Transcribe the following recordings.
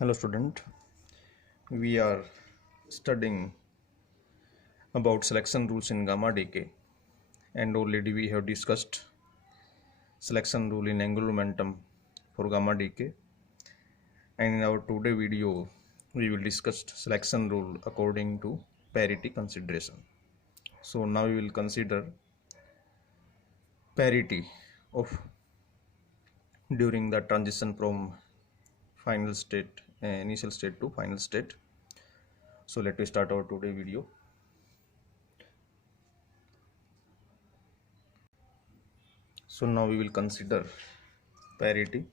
Hello student, we are studying about selection rules in gamma decay, and already we have discussed selection rule in angular momentum for gamma decay, and in our today video we will discuss selection rule according to parity consideration. So now we will consider parity of during the transition from final state initial state to final state. So let us start our today video. So now we will consider parity.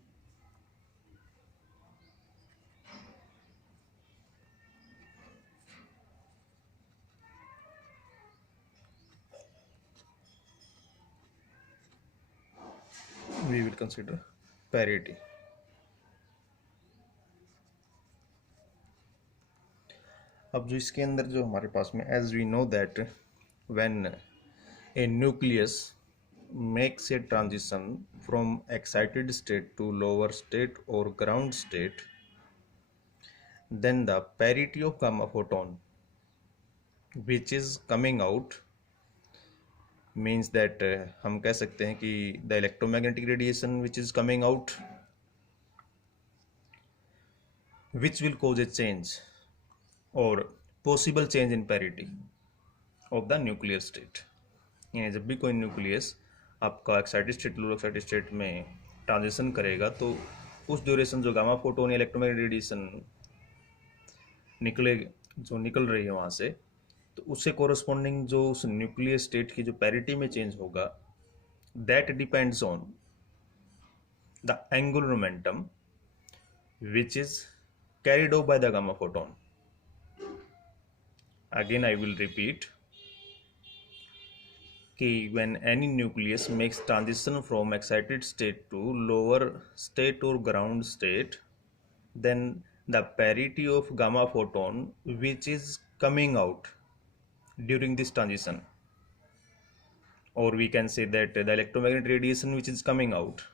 We will consider parity. अब जो इसके अंदर जो हमारे पास में as we know that when a nucleus makes a transition from excited state to lower state or ground state, then the parity of gamma photon which is coming out means that हम कह सकते हैं कि the electromagnetic radiation which is coming out which will cause a change or possible change in parity of the nuclear state. यानी जब भी कोई nucleus आपका एक्साइटेड स्टेट लो एक्साइटेड स्टेट में ट्रांजिशन करेगा तो उस ड्यूरेशन जो गामा फोटोन या इलेक्ट्रोमैग्नेटिक रेडिएशन निकल रही है वहाँ से, तो उससे कोरस्पॉन्डिंग जो उस न्यूक्लियर स्टेट की जो पैरिटी में चेंज होगा, that depends on the angular momentum which is carried of bye the gamma photon. Again I will repeat कि when any nucleus makes transition from excited state to lower state or ground state, then the parity of gamma photon which is coming out during this transition, or we can say that the electromagnetic radiation which is coming out,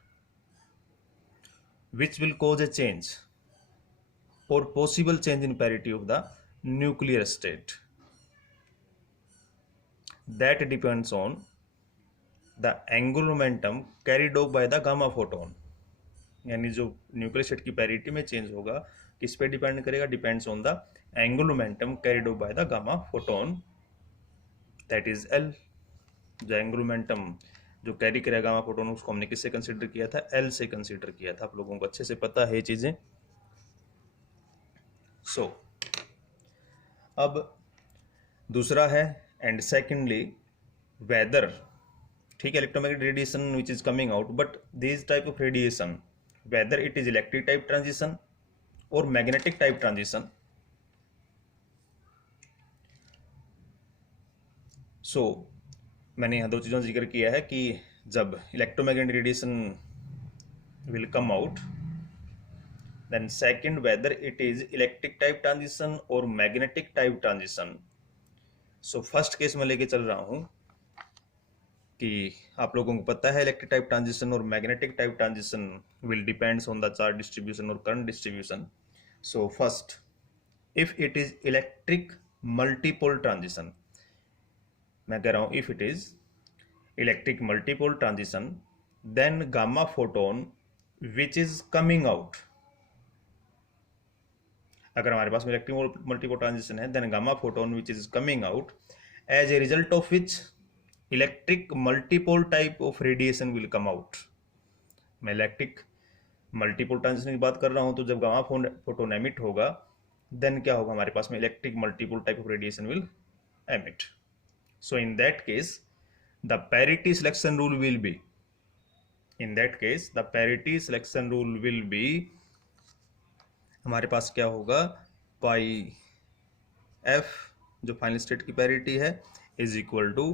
which will cause a change or possible change in parity of the nuclear state, that depends on the angular momentum carried out by the gamma photon. यानी जो nuclear state की parity में change होगा किस पे depend करेगा? Depends on the angular momentum carried out by the gamma photon, that is L. जो angular momentum जो कैरी करेगा गामा फोटोन उसको हमने किससे कंसीडर किया था? एल से कंसीडर किया था. आप लोगों को अच्छे से पता है ये चीजें. सो अब दूसरा है एंड सेकेंडली वेदर, ठीक है, electromagnetic radiation which is coming out, but this type of radiation weather it is electric type transition और मैग्नेटिक टाइप ट्रांजिशन. सो मैंने यहाँ दो चीज़ों का जिक्र किया है कि जब electromagnetic radiation will come out, then second whether it is electric type transition और magnetic type transition. So first case में लेके चल रहा हूं कि आप लोगों को पता है इलेक्ट्रिक टाइप ट्रांजिशन और magnetic type transition will depends on the charge distribution और current distribution. So first, if it is electric multipole transition, मैं कह रहा हूं if it is electric multipole transition, then gamma photon which is coming out, अगर हमारे पास में electric multipole transition है, then gamma photon which is coming out as a result of which electric multipole type of radiation will come out. मैं electric multipole transition की बात कर रहा हूं, तो जब गामा फोटोन एमिट होगा, देन क्या होगा? हमारे पास में electric multipole type of radiation will emit. So in that case the parity selection rule will be, in that case the parity selection rule will be, हमारे पास क्या होगा? पाई एफ जो फाइनल स्टेट की पैरिटी है is equal to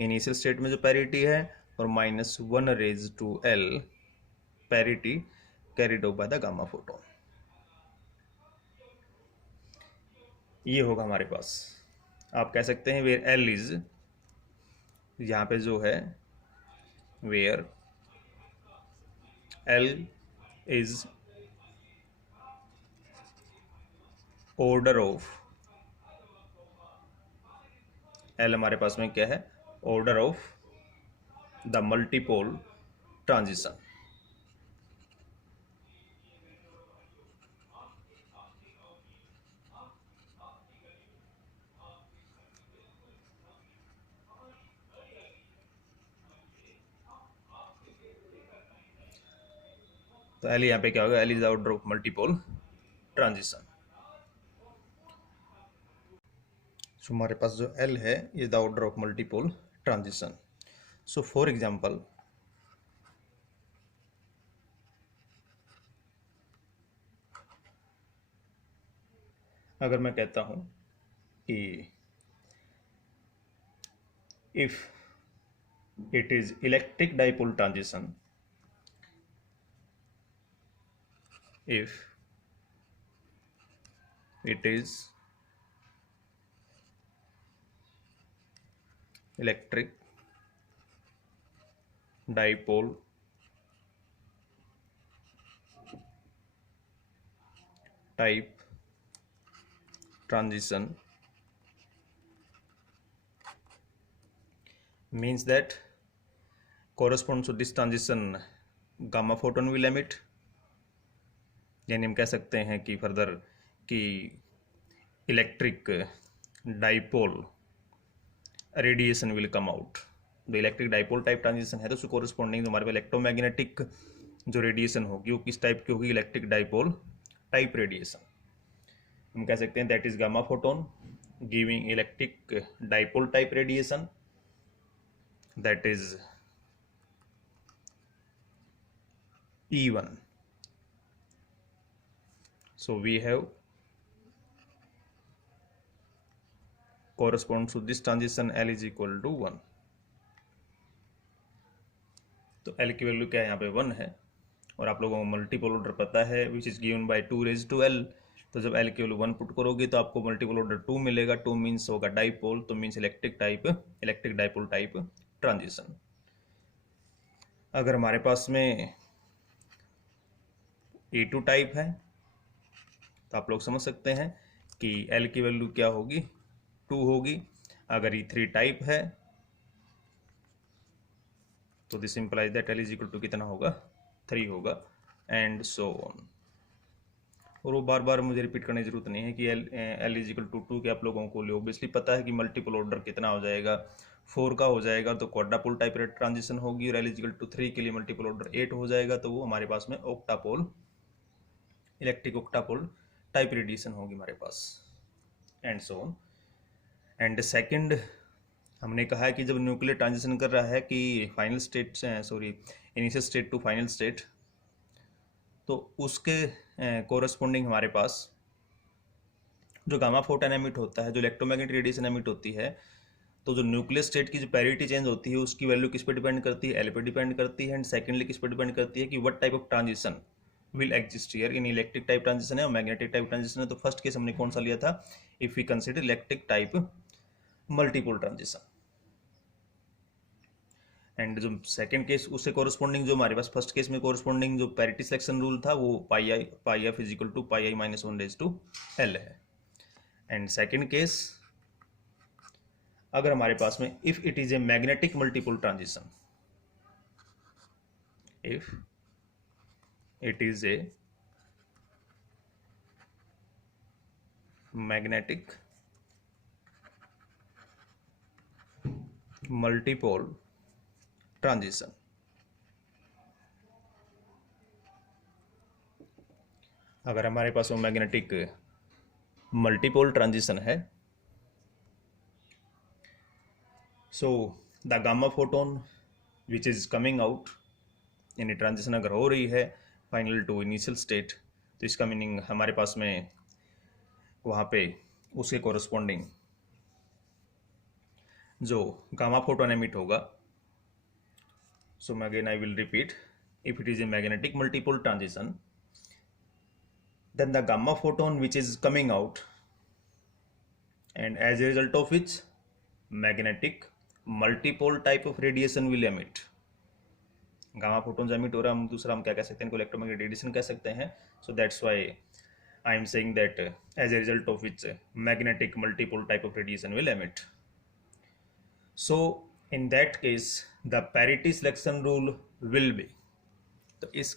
initial state में जो parity है और minus 1 raise to L parity carried out by the gamma photon. ये होगा हमारे पास. आप कह सकते हैं वेयर एल इज, यहां पे जो है where L is order of, L हमारे पास में क्या है, order of the multipole transition. तो एल यहाँ पे क्या होगा, L is the order of multipole transition. So हमारे पास जो एल है is the order of multipole transition. So for example, अगर मैं कहता हूं कि if it is electric dipole transition, if it is electric dipole type transition, means that corresponds to this transition gamma photon will emit, यानी हम कह सकते हैं कि फर्दर कि electric dipole radiation will come out. जो इलेक्ट्रिक डाइपोल टाइप ट्रांजिशन है तो उसको कोरस्पॉन्डिंग हमारे पास इलेक्ट्रोमैग्नेटिक जो रेडिएशन होगी वो किस टाइप की होगी, इलेक्ट्रिक डाइपोल टाइप रेडिएशन। हम कह सकते हैं that is gamma photon giving electric dipole type radiation, that is E1. So we have corresponds to this transition L is equal to 1. तो L की वैल्यू क्या है यहाँ पे 1 है, और आप लोगों को मल्टीपल ऑर्डर पता है which is given by 2 raised to L। तो जब L की वैल्यू 1 पुट करोगे तो आपको मल्टीपल ऑर्डर 2 मिलेगा। 2 मीन्स होगा डाइपोल, तो means electric dipole type transition. अगर हमारे पास में E2 टाइप है तो आप लोग समझ सकते हैं कि L की वैल्यू क्या होगी, 2 होगी। अगर E3 टाइप है तो this implies that L is equal to कितना होगा, 3 होगा, एंड सो ऑन। और वो बार बार मुझे रिपीट करने की जरूरत नहीं है कि L इज इक्वल टू 2 के आप लोगों को ऑब्वियसली पता है कि मल्टीपल ऑर्डर कितना हो जाएगा, 4 का हो जाएगा तो क्वाड्रापोल टाइप ट्रांजिशन होगी। और L इज इक्वल टू 3 के लिए मल्टीपल ऑर्डर 8 हो जाएगा तो वो हमारे पास में octupole, electric octupole type radiation होगी हमारे पास, and so on. And second हमने कहा है कि जब न्यूक्लियर ट्रांजिशन कर रहा है कि final state initial state to final state, तो उसके कोरस्पॉन्डिंग हमारे पास जो गामा फोटोन एमिट होता है, जो इलेक्ट्रोमैग्नेटिक रेडिएशन एमिट होती है, तो जो न्यूक्लियर स्टेट की जो पैरिटी चेंज होती है उसकी वैल्यू किस पे डिपेंड करती है, एल पे डिपेंड करती है। एंड सेकेंडली किस पे डिपेंड करती है कि what type of transition will exist here in electric type transition है और मैग्नेटिक टाइप ट्रांजिशन है। तो फर्स्ट केस हमने कौन सा लिया था, if we consider electric type multipole transition. And जो सेकंड केस उससे कोरस्पॉन्डिंग जो हमारे पास फर्स्ट केस में कोरस्पॉन्डिंग जो पैरिटी सिलेक्शन रूल था वो pi F is equal to pi I minus 1 raise to L है। एंड सेकंड केस अगर हमारे पास में if it is a magnetic multipole transition, if it is a magnetic multipole transition, अगर हमारे पास वो मैग्नेटिक मल्टीपोल ट्रांजिशन है, so the gamma photon which is coming out यानी ट्रांजिशन अगर हो रही है फाइनल टू इनिशियल स्टेट, तो इसका मीनिंग हमारे पास में वहाँ पे उसके कोरस्पॉन्डिंग जो गामा फोटोन एमिट होगा। So again I will repeat, if it is a magnetic multipole transition then the gamma photon which is coming out and as a result of which magnetic multipole type of radiation will emit. Gamma photon emit हो रहा है, हम दूसरा हम क्या कह सकते हैं, इनको इलेक्ट्रोमैग्नेटिक रेडिएशन कह सकते हैं। So that's why I am saying that as a result of which magnetic multipole type of radiation will emit. So in that case the parity selection rule will be, तो इस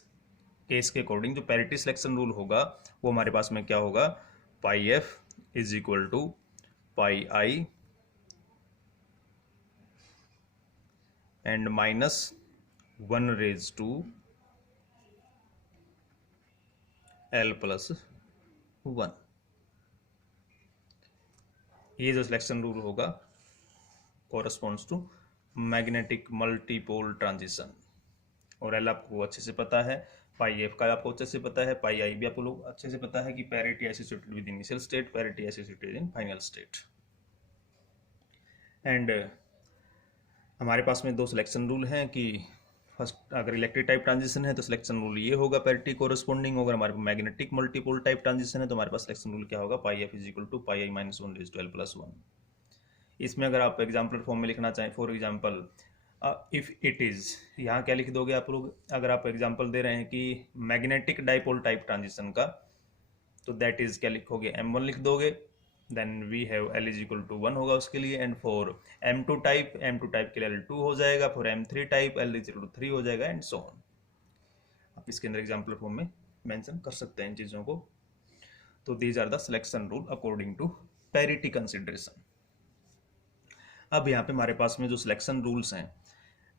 case के according जो parity selection rule होगा वो हमारे पास में क्या होगा, pi F is equal to pi I and minus 1 L plus 1। ये जो सिलेक्शन रूल होगा corresponds to magnetic multipole transition. और एल आपको अच्छे से पता है, पाई एफ का आपको अच्छे से पता है, पाई आई भी आपको लोग अच्छे से पता है कि parity associated with initial state, parity associated in final state. And हमारे पास में दो सिलेक्शन रूल हैं कि फर्स्ट अगर इलेक्ट्रिक टाइप ट्रांजिशन है तो सिलेक्शन रूल ये होगा पैरिटी कोरस्पॉन्डिंग, अगर हमारे पास मैग्नेटिक मल्टीपोल टाइप ट्रांजिशन है तो हमारे पास सिलेक्शन रूल क्या होगा, pi F is equal to pi I minus 1 plus 1। इसमें अगर आप एग्जाम्पल फॉर्म में लिखना चाहें, for example if it is, यहाँ क्या लिख दोगे आप लोग, अगर आप एग्जाम्पल दे रहे हैं कि मैग्नेटिक डाइपोल टाइप ट्रांजिशन का, तो दैट इज क्या लिखोगे, M1 लिख दोगे, then we have L is equal to 1 होगा उसके लिए, एंड फॉर M2 टाइप के लिए L2 हो जाएगा, for M3 type L is equal to 3 हो जाएगा, एंड सो ऑन। आप इसके अंदर एग्जाम्पल फॉर्म में मेंशन कर सकते हैं इन चीज़ों को। तो these are the selection rule according to parity consideration. अब यहाँ पे हमारे पास में जो सिलेक्शन रूल्स हैं,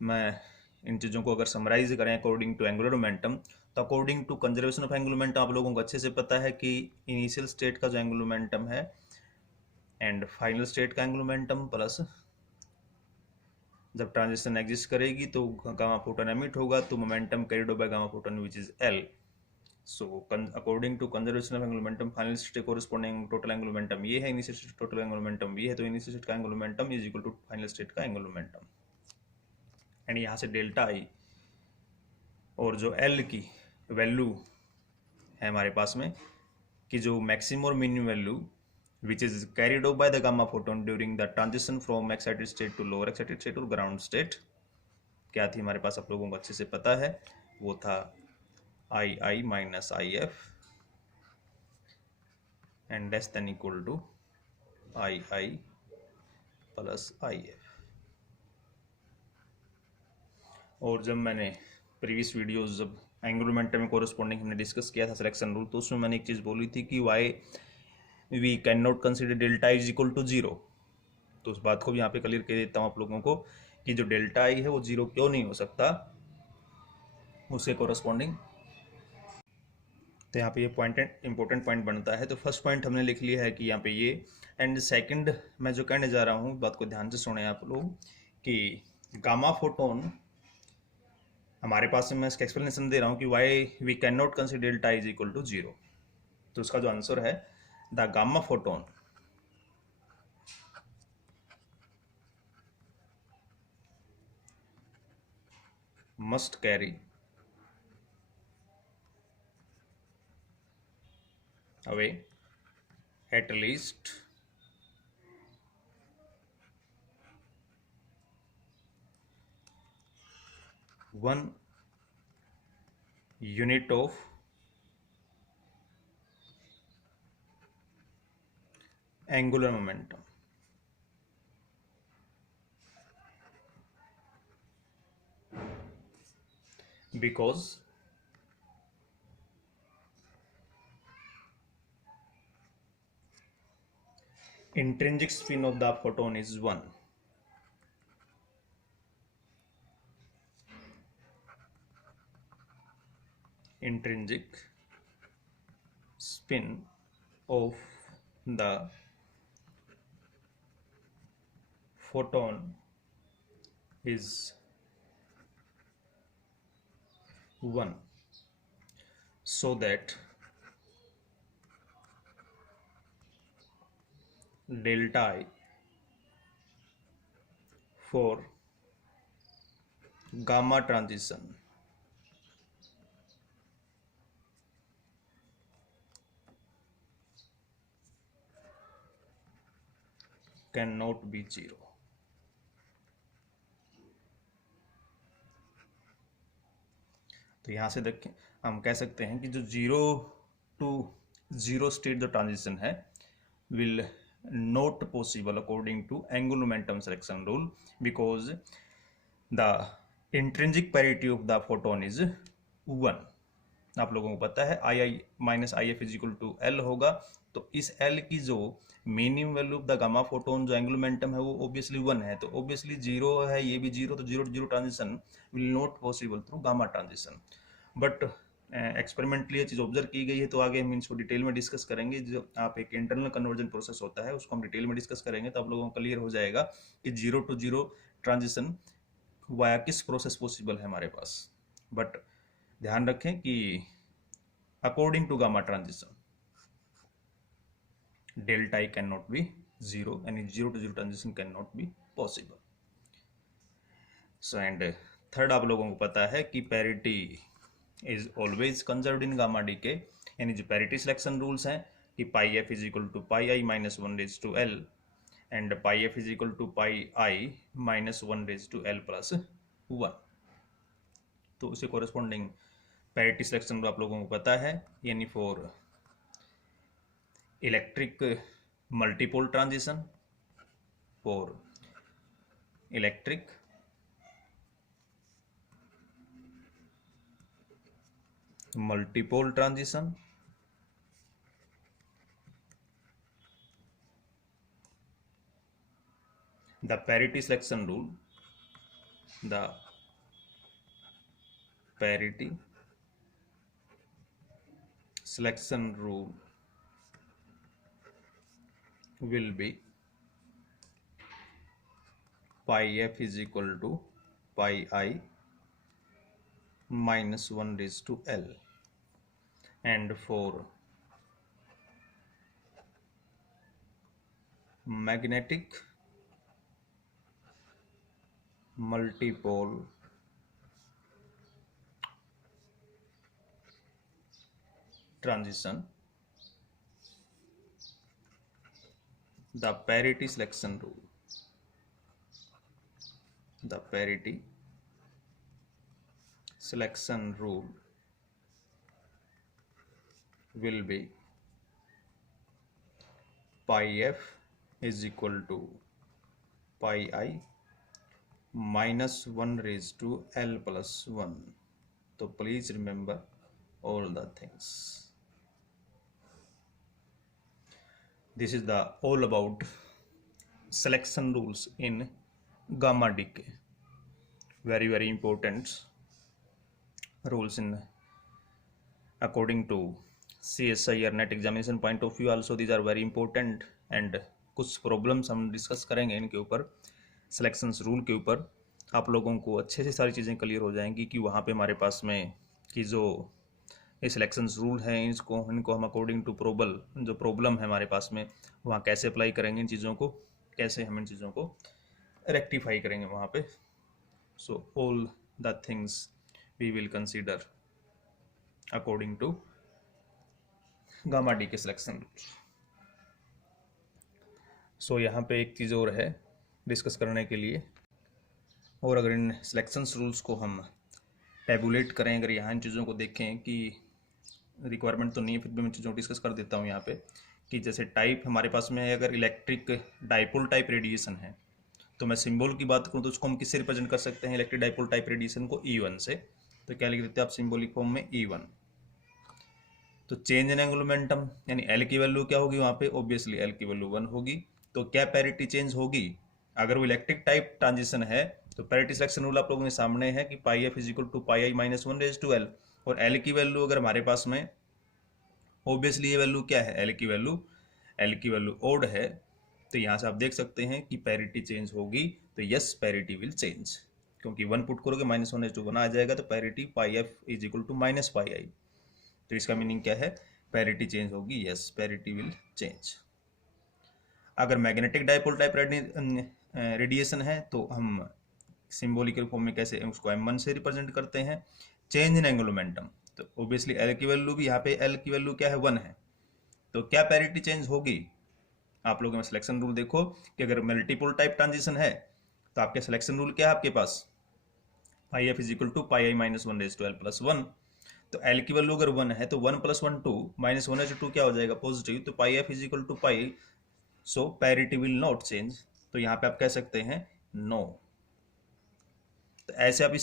मैं इन चीज़ों को अगर समराइज करें अकॉर्डिंग टू एंगुलर मोमेंटम, तो according to conservation of angular momentum आप लोगों को अच्छे से पता है कि इनिशियल स्टेट का जो एंगुलर मोमेंटम है एंड फाइनल स्टेट का एंगुलर मोमेंटम प्लस जब ट्रांजिशन एग्जिस्ट करेगी तो गामा फोटोन एमिट होगा, तो momentum carried by gamma photon which is L। So according to conservation of angular momentum final state corresponding total angular momentum ये है, initial state total angular momentum ये है, तो initial state का angular momentum is equal to final state का angular momentum. And यहाँ से delta आई और जो L की वैल्यू है हमारे पास में कि जो मैक्सिमम और minimum value which is carried out by the gamma photon during the transition from excited state to lower excited state और ground state क्या थी हमारे पास, आप लोगों को अच्छे से पता है, वो था I I minus I F and less than equal to I I plus I F. और जब मैंने प्रीवियस वीडियोस जब एंगुलर मोमेंटम में कोरस्पॉन्डिंग हमने डिस्कस किया था सिलेक्शन रूल, तो उसमें मैंने एक चीज़ बोली थी कि why we can not consider delta is equal to 0। तो उस बात को भी यहाँ पे क्लियर कर देता हूँ आप लोगों को कि जो डेल्टा आई है वो 0 क्यों नहीं हो सकता उसके कोरस्पॉन्डिंग। तो यहाँ पे ये पॉइंट इंपॉर्टेंट पॉइंट बनता है। तो फर्स्ट पॉइंट हमने लिख लिया है कि यहाँ पे ये, एंड सेकंड मैं जो कहने जा रहा हूँ बात को ध्यान से सुने आप लोग कि गामा फोटोन हमारे पास में, मैं इसका एक्सप्लेनेशन दे रहा हूँ कि why we can not consider delta is equal to 0। तो उसका जो आंसर है, the gamma photon must carry away at least one unit of angular momentum। Because intrinsic spin of the photon is 1, intrinsic spin of the photon is 1, so that delta I for gamma transition cannot be 0। तो यहाँ से देखें हम कह सकते हैं कि जो 0 to जीरो स्टेट जो ट्रांजिशन है will not possible according to angular momentum selection rule because the intrinsic parity of the photon is 1। आप लोगों को पता है I I minus I F equal to L होगा, तो इस एल की जो minimum value of the gamma photon जो एंगुलर मोमेंटम है वो ऑब्वियसली 1 है, तो ऑब्वियसली जीरो है, ये भी जीरो, तो zero to zero transition will not possible through gamma transition. But experimentally ये चीज़ ऑब्जर्व की गई है, तो आगे हम इसको डिटेल में डिस्कस करेंगे। जो आप एक इंटरनल कन्वर्जन प्रोसेस होता है उसको हम डिटेल में डिस्कस करेंगे, तो आप लोगों को क्लियर हो जाएगा कि zero to zero transition via किस प्रोसेस पॉसिबल है हमारे पास। बट ध्यान रखें कि according to gamma transition delta I can not be zero, यानी zero to zero transition can not be possible. So and third आप लोगों को पता है कि parity is always conserved in gamma D के, यानी जो पैरिटी सिलेक्शन रूल्स हैं कि pi F is equal to pi I minus one raise to L and pi F is equal to pi I minus one raise to L plus one. तो उसे corresponding parity selection rule आप लोगों को पता है, यानी for electric multipole transition, for electric multipole transition, the parity selection rule, the parity selection rule will be pi f is equal to pi I minus 1 raised to L, and for magnetic multipole transition, the parity selection rule, the parity selection rule will be pi f is equal to pi I minus 1 raised to L plus 1. So please remember all the things. This is the all about selection rules in gamma decay. Very important rules in according to CSI or net examination point of view also these are very important, and कुछ problems हम discuss करेंगे इनके ऊपर, selections rule के ऊपर। आप लोगों को अच्छे से सारी चीज़ें क्लियर हो जाएंगी कि वहाँ पे हमारे पास में कि जो ये सिलेक्शंस रूल हैं इनको हम अकॉर्डिंग टू जो प्रॉब्लम है हमारे पास में वहाँ कैसे अप्लाई करेंगे, इन चीज़ों को कैसे हम इन चीज़ों को रेक्टिफाई करेंगे वहाँ पे। So all the things we will consider according to gamma D के सिलेक्शन रूल्स। सो यहाँ पे एक चीज़ और है डिस्कस करने के लिए, और अगर इन सिलेक्शंस रूल्स को हम टेबुलेट करें, अगर यहाँ इन चीज़ों को देखें कि रिक्वायरमेंट तो नहीं है फिर भी मैं चीज़ों को डिस्कस कर देता हूँ यहाँ पे कि जैसे टाइप हमारे पास में है, अगर इलेक्ट्रिक डाइपोल टाइप रेडिएशन है तो मैं सिंबल की बात करूँ तो उसको हम किससे रिप्रेजेंट कर सकते हैं, इलेक्ट्रिक डाइपोल टाइप रेडिएशन को E1 से। तो क्या लिख देते हैं आप सिंबॉलिक फॉर्म में E1। तो चेंज इन एंगुलर मोमेंटम यानी L की वैल्यू क्या होगी वहाँ पे, ऑब्वियसली L की वैल्यू 1 होगी। तो क्या पैरिटी चेंज होगी, अगर वो इलेक्ट्रिक टाइप ट्रांजिशन है तो पैरिटी सिलेक्शन रूल आप लोगों के सामने है कि pi F is equal to pi I minus 1 raise to L, और L की वैल्यू अगर हमारे पास में ऑब्वियसली ये वैल्यू क्या है, L की वैल्यू ओड है, तो यहाँ से आप देख सकते हैं कि पैरिटी चेंज होगी। तो यस पैरिटी विल चेंज, क्योंकि 1 पुट करोगे माइनस 1 रेज टू 1 आ जाएगा, तो parity pi F is equal to minus pi I. तो इसका मीनिंग क्या है, पैरिटी चेंज होगी, यस पैरिटी विल चेंज। अगर मैग्नेटिक डाइपोल टाइप रेडिएशन है तो हम सिंबॉलिकल फॉर्म में कैसे उसको M1 से रिप्रेजेंट करते हैं, चेंज इन एंगुलर मोमेंटम। तो ऑब्वियसली L की वैल्यू भी यहाँ पे L की वैल्यू क्या है 1 है, तो क्या पैरिटी चेंज होगी। आप लोगों में सिलेक्शन रूल देखो कि अगर मल्टीपल टाइप ट्रांजिशन है तो आपके सिलेक्शन रूल क्या है आपके पास, pi F is equal to pi I minus 1 raise to L plus 1। तो एल की वैल्यू अगर 1 है तो 1 + 1 2 -1 है, 2 क्या हो जाएगा पॉजिटिव, तो pi F is equal to pi, so parity will not change. तो यहाँ पे आप कह सकते हैं नो। तो ऐसे आप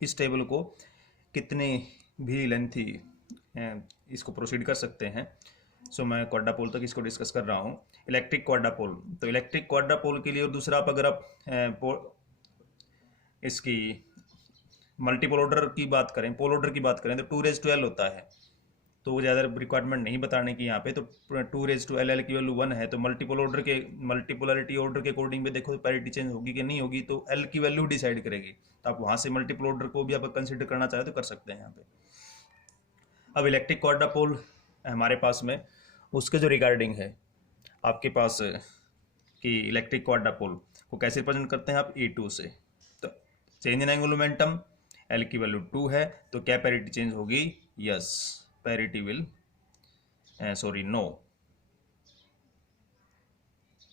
इस टेबल को कितने भी लेंथी इसको प्रोसीड कर सकते हैं। सो मैं क्वाड्रापोल तक इसको डिस्कस कर रहा हूँ। इलेक्ट्रिक क्वाड्रापोल, तो इलेक्ट्रिक क्वाड्रापोल के लिए, और दूसरा आप अगर आप इसकी मल्टीपोल ऑर्डर की बात करें, पोल ऑर्डर की बात करें, तो 2⁻² होता है। तो वो ज़्यादा रिक्वायरमेंट नहीं बताने की यहाँ पे। तो 2⁻L, L की वैल्यू 1 है, तो मल्टीपल ऑर्डर के मल्टीपोलरिटी ऑर्डर के अकॉर्डिंग पे देखो तो पैरिटी चेंज होगी कि नहीं होगी, तो L की वैल्यू डिसाइड करेगी। तो आप वहाँ से मल्टीपल ऑर्डर को भी आप कंसिडर करना चाहे तो कर सकते हैं यहाँ पे। अब इलेक्ट्रिक क्वाड्रापोल हमारे पास में, उसके जो रिगार्डिंग है आपके पास कि इलेक्ट्रिक क्वाड्रापोल को कैसे रिप्रेजेंट करते हैं आप, E2 से। तो change in angular momentum, L की वैल्यू 2 है, तो क्या पैरिटी चेंज होगी, yes parity will sorry no.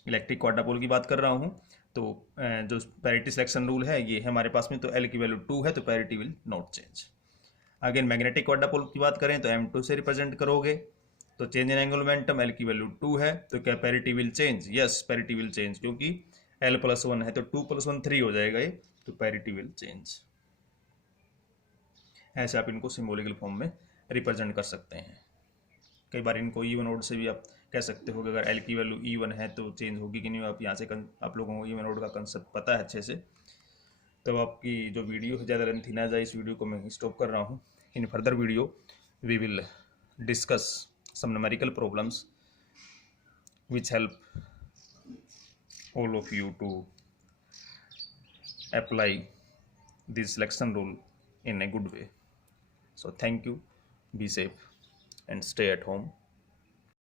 Electric quadrupole की बात कर रहा हूँ, तो जो पैरिटी सिलेक्शन रूल है ये है हमारे पास में, तो L की वैल्यू 2 है, तो parity will not change. Again magnetic quadrupole की बात करें तो M2 से रिप्रेजेंट करोगे, तो change in angular momentum, L की वैल्यू 2 है, तो क्या parity will change, yes parity will change, क्योंकि L + 1 है तो 2 + 1 3 हो जाएगा ये, तो पैरिटी विल चेंज। ऐसे आप इनको सिंबॉलिकल फॉर्म में रिप्रेजेंट कर सकते हैं। कई बार इनको इवन ऑड से भी आप कह सकते हो कि अगर L की वैल्यू E1 है तो चेंज होगी कि नहीं। आप यहाँ से आप लोगों को इवन ऑड का कंसेप्ट पता है अच्छे से। तो आपकी जो वीडियो है ज़्यादा लेंथी ना जाए, इस वीडियो को मैं स्टॉप कर रहा हूँ। In further video we will discuss some numerical problems which help all of you to apply this selection rule in a good way. So thank you, be safe and stay at home.